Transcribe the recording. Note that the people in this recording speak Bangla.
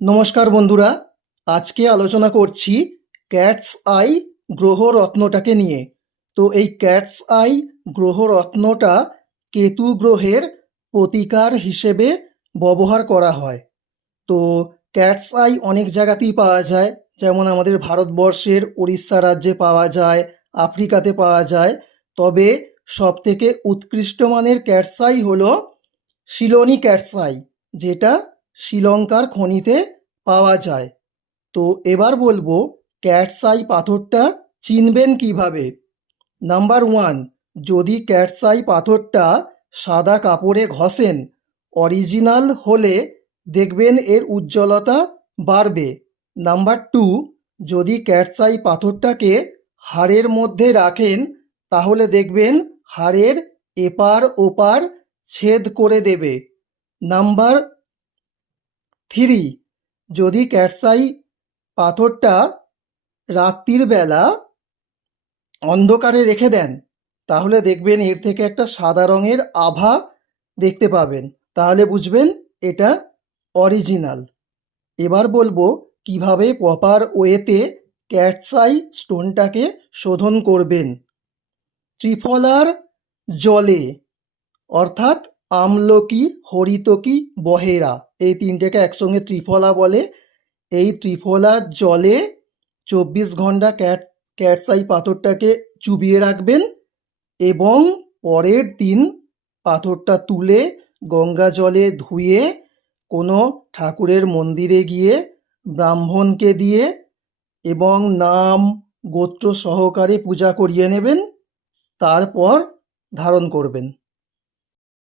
নমস্কার বন্ধুরা, আজকে আলোচনা করছি ক্যাটস আই গ্রহ রত্নটাকে নিয়ে। তো এই ক্যাটস আই গ্রহ রত্নটা কেতু গ্রহের প্রতিকার হিসেবে ব্যবহার করা হয়। তো ক্যাটস আই অনেক জায়গাতেই পাওয়া যায়, যেমন আমাদের ভারতবর্ষের উড়িষ্যা রাজ্যে পাওয়া যায়, আফ্রিকাতে পাওয়া যায়। তবে সবথেকে উৎকৃষ্ট মানের ক্যাটস আই হলো সিলোনি ক্যাটস আই, যেটা শ্রীলঙ্কার খনিতে পাওয়া যায়। তো এবার বলব, ক্যাটসাই পাথরটা চিনবেন কীভাবে? নাম্বার ওয়ান, যদি ক্যাটসাই পাথরটা সাদা কাপড়ে ঘষেন, অরিজিনাল হলে দেখবেন এর উজ্জ্বলতা বাড়বে। নাম্বার টু, যদি ক্যাটসাই পাথরটাকে হাড়ের মধ্যে রাখেন, তাহলে দেখবেন হাড়ের এপার ওপার ছেদ করে দেবে। Number three. যদি ক্যাটসাই পাথরটা রাত্রির বেলা অন্ধকারে রেখে দেন, তাহলে দেখবেন এর থেকে একটা সাদা রঙের আভা দেখতে পাবেন। তাহলে বুঝবেন এটা অরিজিনাল। এবার বলব কীভাবে প্রপার ওয়েতে ক্যাটসাই স্টোনটাকে শোধন করবেন। ত্রিফলার জলে, অর্থাৎ আমলকি, হরিতকি, বহেরা। এই তিনটেকে একসঙ্গে ত্রিফলা বলে। এই ত্রিফলার জলে চব্বিশ ঘণ্টা ক্যাট, ক্যাটসাই পাথরটাকে চুবিয়ে রাখবেন এবং পরের দিন পাথরটা তুলে গঙ্গা জলে ধুয়ে কোনো ঠাকুরের মন্দিরে গিয়ে ব্রাহ্মণকে দিয়ে এবং নাম গোত্র সহকারে পূজা করিয়ে নেবেন, তারপর ধারণ করবেন।